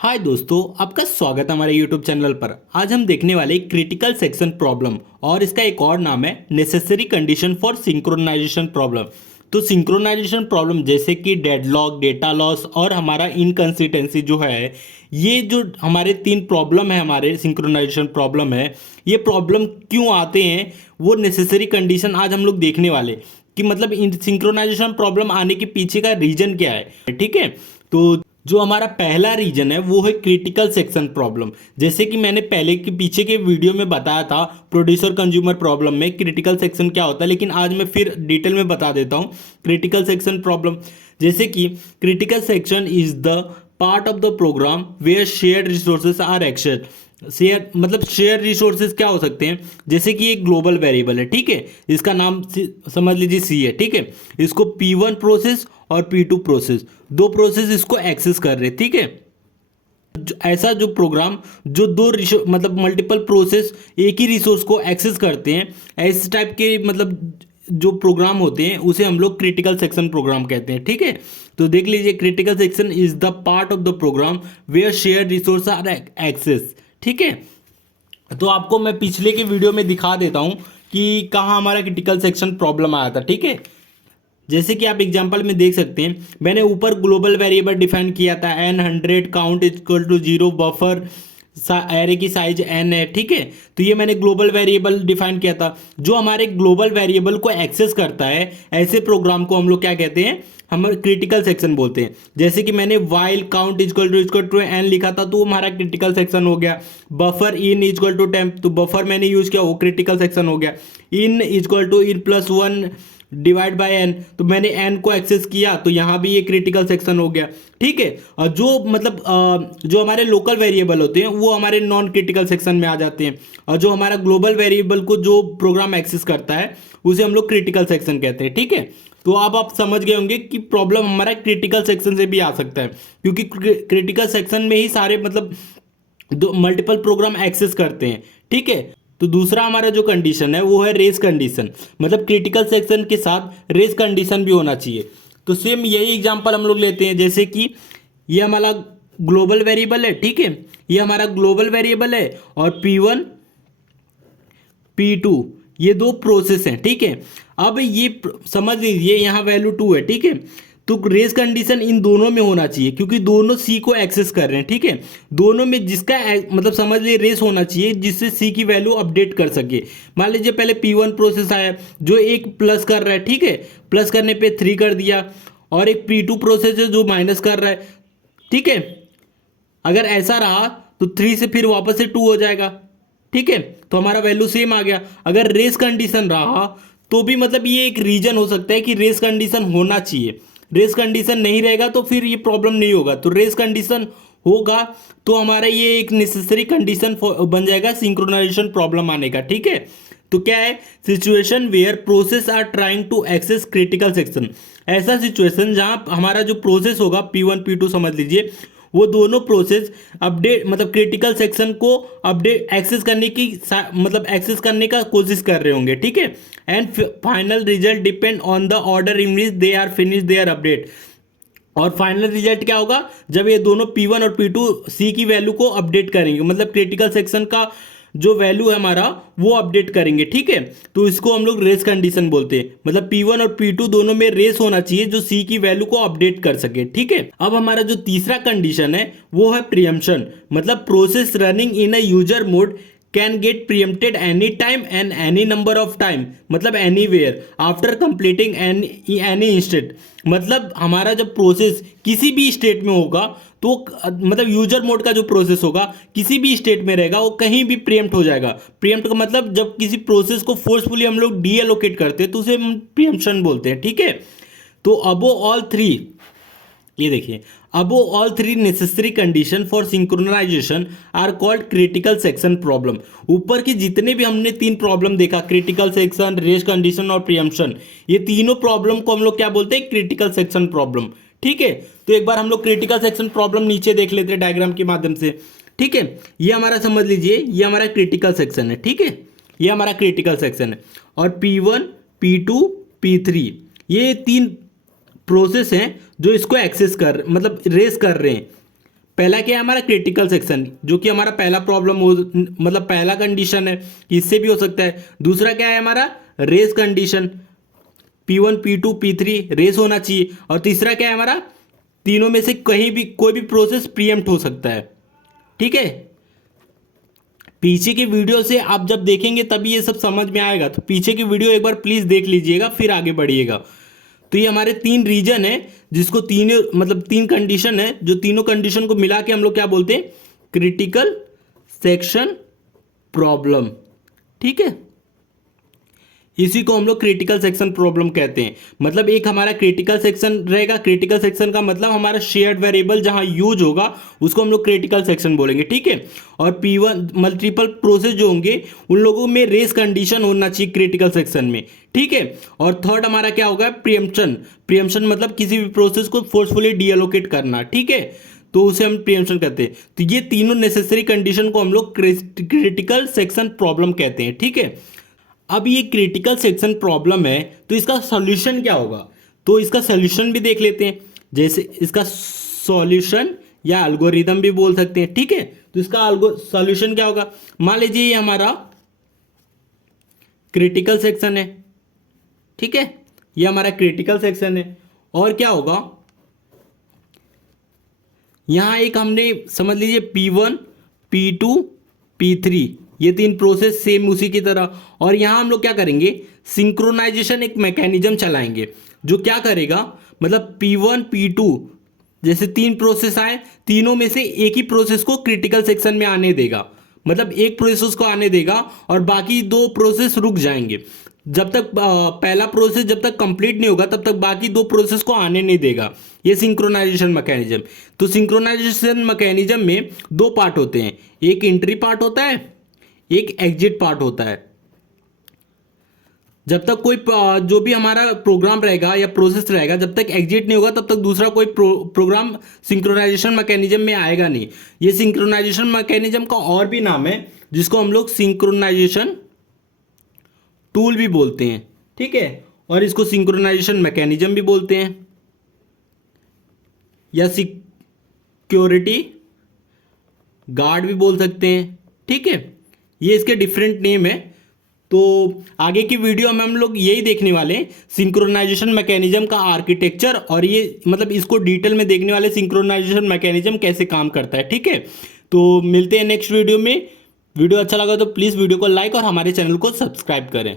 हाय दोस्तों, आपका स्वागत है हमारे यूट्यूब चैनल पर। आज हम देखने वाले क्रिटिकल सेक्शन प्रॉब्लम और इसका एक और नाम है necessary condition for synchronization problem. तो सिंक्रोनाइजेशन प्रॉब्लम जैसे कि डेडलॉक, डेटा लॉस और हमारा इनकंसिस्टेंसी जो है, ये जो हमारे तीन प्रॉब्लम है, हमारे सिंक्रोनाइजेशन प्रॉब्लम है, ये प्रॉब्लम क्यों आते हैं वो नेसेसरी कंडीशन आज हम लोग देखने वाले कि मतलब इन सिंक्रोनाइजेशन प्रॉब्लम आने के पीछे का रीजन क्या है। ठीक है, तो जो हमारा पहला रीजन है वो है क्रिटिकल सेक्शन प्रॉब्लम। जैसे कि मैंने पहले के पीछे के वीडियो में बताया था प्रोड्यूसर कंज्यूमर प्रॉब्लम में क्रिटिकल सेक्शन क्या होता है, लेकिन आज मैं फिर डिटेल में बता देता हूँ क्रिटिकल सेक्शन प्रॉब्लम। जैसे कि critical section is the part of the program where shared resources are access. मतलब शेयर रिसोर्सेज क्या हो सकते हैं, जैसे कि एक ग्लोबल वेरिएबल है, ठीक है, इसका नाम समझ लीजिए सी है, ठीक है। इसको P1 प्रोसेस और P2 प्रोसेस, दो प्रोसेस इसको एक्सेस कर रहे हैं, ठीक है। ऐसा जो प्रोग्राम जो मतलब मल्टीपल प्रोसेस एक ही रिसोर्स को एक्सेस करते हैं, ऐसे टाइप के मतलब जो प्रोग्राम होते हैं उसे हम लोग क्रिटिकल सेक्शन प्रोग्राम कहते हैं, ठीक है। तो देख लीजिए, critical section is the part of the program where share resource are access, ठीक है। तो आपको मैं पिछले के वीडियो में दिखा देता हूं कि कहाँ हमारा क्रिटिकल सेक्शन प्रॉब्लम आया था, ठीक है। जैसे कि आप एग्जांपल में देख सकते हैं, मैंने ऊपर ग्लोबल वेरिएबल डिफाइन किया था n100 count equal to 0 buffer array की साइज n है, ठीक है। तो ये मैंने ग्लोबल वेरिएबल डिफाइन किया था। जो हमारे ग्लोबल वेरिएबल को एक्सेस करता है, ऐसे प्रोग्राम को हम लोग क्या कहते हैं, हम क्रिटिकल सेक्शन बोलते हैं। जैसे कि मैंने while count equal to n लिखा था, तो हमारा क्रिटिकल सेक्शन हो गया। Buffer in equal to temp, तो बफर मैंने यूज किया, वो क्रिटिकल सेक्शन हो गया। In equal to in plus one divide by n, तो मैंने n को एक्सेस किया, तो यहाँ भी ये क्रिटिकल सेक्शन हो गया, ठीक है। और जो मतलब जो हमारे लोकल वेरिएबल होते हैं वो हमारे नॉन क्रिटिकल सेक्शन में आ जाते हैं, और जो हमारा ग्लोबल वेरिएबल को जो प्रोग्राम एक्सेस करता है उसे हम लोग क्रिटिकल सेक्शन कहते हैं, ठीक है। तो अब आप समझ गए होंगे कि प्रॉब्लम हमारा क्रिटिकल सेक्शन से भी आ सकता है, क्योंकि क्रिटिकल सेक्शन में ही सारे मतलब दो मल्टीपल प्रोग्राम एक्सेस करते हैं, ठीक है। तो दूसरा हमारा जो कंडीशन है वो है रेस कंडीशन, मतलब क्रिटिकल सेक्शन के साथ रेस कंडीशन भी होना चाहिए। तो सेम यही एग्जांपल हम लोग लेते हैं, जैसे कि ये हमारा ग्लोबल वेरिएबल है, ठीक है, ये हमारा ग्लोबल वेरिएबल है, और P1 P2 ये दो प्रोसेस हैं, ठीक है। अब ये समझ लीजिए यहाँ वैल्यू 2 है, ठीक है। तो रेस कंडीशन इन दोनों में होना चाहिए, क्योंकि दोनों सी को एक्सेस कर रहे हैं, ठीक है। दोनों में जिसका मतलब समझ लीजिए रेस होना चाहिए जिससे सी की वैल्यू अपडेट कर सके। मान लीजिए पहले P1 प्रोसेस आया जो एक प्लस कर रहा है, ठीक है, प्लस करने पे 3 कर दिया, और एक P2 प्रोसेस है जो माइनस कर रहा है, ठीक है। अगर ऐसा रहा तो 3 से फिर वापस से 2 हो जाएगा, ठीक है। तो हमारा वैल्यू सेम आ गया। अगर रेस कंडीशन रहा तो भी मतलब ये एक रीजन हो सकता है कि रेस कंडीशन होना चाहिए। रेस कंडीशन नहीं रहेगा तो फिर ये प्रॉब्लम नहीं होगा। तो रेस कंडीशन होगा तो हमारा ये एक नेसेसरी कंडीशन बन जाएगा सिंक्रोनाइजेशन प्रॉब्लम आने का, ठीक है। तो क्या है, situation where process are trying to access critical section. ऐसा सिचुएशन जहां हमारा जो प्रोसेस होगा P1 P2 समझ लीजिए, वो दोनों प्रोसेस अपडेट मतलब क्रिटिकल सेक्शन को अपडेट एक्सेस करने की मतलब एक्सेस करने का कोशिश कर रहे होंगे, ठीक है। And final result depend on the order in which they are finish their update. और फाइनल रिजल्ट क्या होगा, जब ये दोनों P1 और P2 सी की वैल्यू को अपडेट करेंगे, मतलब क्रिटिकल सेक्शन का जो वैल्यू है हमारा वो अपडेट करेंगे, ठीक है। तो इसको हम लोग रेस कंडीशन बोलते हैं, मतलब P1 और P2 दोनों में रेस होना चाहिए जो सी की वैल्यू को अपडेट कर सके, ठीक है। अब हमारा जो तीसरा कंडीशन है वो है प्रीएम्पशन, मतलब process running in a user mode can get preempted any time and any number of time, मतलब anywhere after completing any state. मतलब हमारा जब प्रोसेस किसी भी स्टेट में होगा तो मतलब यूजर मोड का जो प्रोसेस होगा किसी भी स्टेट में रहेगा, वो कहीं भी प्रीएम्प्ट हो जाएगा। प्रीएम्प्ट का मतलब जब किसी प्रोसेस को फोर्सफुली हम लोग डीएलोकेट करते हैं तो उसे हम प्रीएम्प्शन बोलते हैं, ठीक है। तो अबो ऑल थ्री, ये देखिए, above all three necessary condition for synchronization are called critical section problem. ऊपर की जितने भी हमने तीन प्रॉब्लम देखा, क्रिटिकल सेक्शन, रेस कंडीशन और प्रीएम्प्शन, ये तीनों प्रॉब्लम को हम लोग क्या बोलते हैं, क्रिटिकल सेक्शन प्रॉब्लम, ठीक है। तो एक बार हम लोग क्रिटिकल सेक्शन प्रॉब्लम नीचे देख लेते हैं डायग्राम के माध्यम से, ठीक है। ये हमारा समझ लीजिए, ये हमारा क्रिटिकल सेक्शन है, ठीक है, ये हमारा क्रिटिकल सेक्शन है। और P1 P2 P3 ये तीन प्रोसेस हैं जो इसको एक्सेस कर मतलब रेस कर रहे हैं। पहला क्या है हमारा क्रिटिकल सेक्शन, जो कि हमारा पहला प्रॉब्लम हो, मतलब पहला कंडीशन है, इससे भी हो सकता है। दूसरा क्या है हमारा race condition, P1 P2 P3 race होना चाहिए। और तीसरा क्या है हमारा तीनों में से कहीं भी कोई भी प्रोसेस प्रीएम्प्ट हो सकता है। ठीक है, पीछे की वीडियो से आप जब देखेंगे तभी ये सब समझ में आएगा, तो पीछे की वीडियो एक बार प्लीज देख लीजिएगा फिर आगे बढ़िएगा। तो ये हमारे 3 रीजन है, जिसको तीनों मतलब 3 कंडीशन है, जो तीनों कंडीशन को मिला के हम लोग क्या बोलते हैं, क्रिटिकल सेक्शन प्रॉब्लम। ठीक है, इसी को हम लोग क्रिटिकल सेक्शन प्रॉब्लम कहते हैं। मतलब एक हमारा क्रिटिकल सेक्शन रहेगा, क्रिटिकल सेक्शन का मतलब हमारा शेयर्ड वेरिएबल जहां यूज होगा उसको हम लोग क्रिटिकल सेक्शन बोलेंगे। ठीक है, और P1 मल्टीपल प्रोसेस जो होंगे उन लोगों में रेस कंडीशन होना चाहिए क्रिटिकल सेक्शन में। ठीक है, और थर्ड हमारा क्या होगा, प्रीएम्प्शन। प्रीएम्प्शन मतलब किसी भी प्रोसेस को फोर्सफुली डीएलोकेट करना। ठीक है, तो उसे हम प्रीएम्प्शन कहते हैं। तो ये तीनों नेसेसरी कंडीशन को हम लोग क्रिटिकल सेक्शन प्रॉब्लम कहते हैं। ठीक है, अब ये क्रिटिकल सेक्शन प्रॉब्लम है तो इसका सॉल्यूशन क्या होगा, तो इसका सॉल्यूशन भी देख लेते हैं। जैसे इसका सॉल्यूशन या एल्गोरिदम भी बोल सकते हैं। ठीक है, तो इसका सॉल्यूशन क्या होगा, मान लीजिए ये हमारा क्रिटिकल सेक्शन है। ठीक है, ये हमारा क्रिटिकल सेक्शन है, और क्या होगा, यहां एक हमने समझ लीजिए P1 P2 P3 ये 3 प्रोसेस सेम उसी की तरह। और यहां हम लोग क्या करेंगे, सिंक्रोनाइजेशन एक मैकेनिज्म चलाएंगे जो क्या करेगा, मतलब P1 P2 जैसे 3 प्रोसेस आए, तीनों में से एक ही प्रोसेस को क्रिटिकल सेक्शन में आने देगा। मतलब एक प्रोसेस को आने देगा और बाकी 2 प्रोसेस रुक जाएंगे। जब तक पहला प्रोसेस जब तक कंप्लीट नहीं होगा तब तक बाकी 2 प्रोसेस को आने नहीं देगा। ये सिंक्रोनाइजेशन मैकेनिज्म। तो सिंक्रोनाइजेशन मैकेनिज्म में 2 पार्ट होते हैं, एक एंट्री पार्ट होता है, एक एग्जिट पार्ट होता है। जब तक कोई जो भी हमारा प्रोग्राम रहेगा या प्रोसेस रहेगा, जब तक एग्जिट नहीं होगा तब तक दूसरा कोई प्रोग्राम सिंक्रोनाइजेशन मैकेनिज्म में आएगा नहीं। ये सिंक्रोनाइजेशन मैकेनिज्म का और भी नाम है, जिसको हम लोग सिंक्रोनाइजेशन टूल भी बोलते हैं। ठीक है, और इसको सिंक्रोनाइजेशन मैकेनिज्म भी बोलते हैं या सिक्योरिटी गार्ड भी बोल सकते हैं। ठीक है, ये इसके डिफरेंट नेम है। तो आगे की वीडियो में हम लोग यही देखने वाले हैं, सिंक्रोनाइजेशन मैकेनिज्म का आर्किटेक्चर, और ये मतलब इसको डिटेल में देखने वाले सिंक्रोनाइजेशन मैकेनिज्म कैसे काम करता है। ठीक है, तो मिलते हैं नेक्स्ट वीडियो में। वीडियो अच्छा लगा तो प्लीज़ वीडियो को लाइक और हमारे चैनल को सब्सक्राइब करें।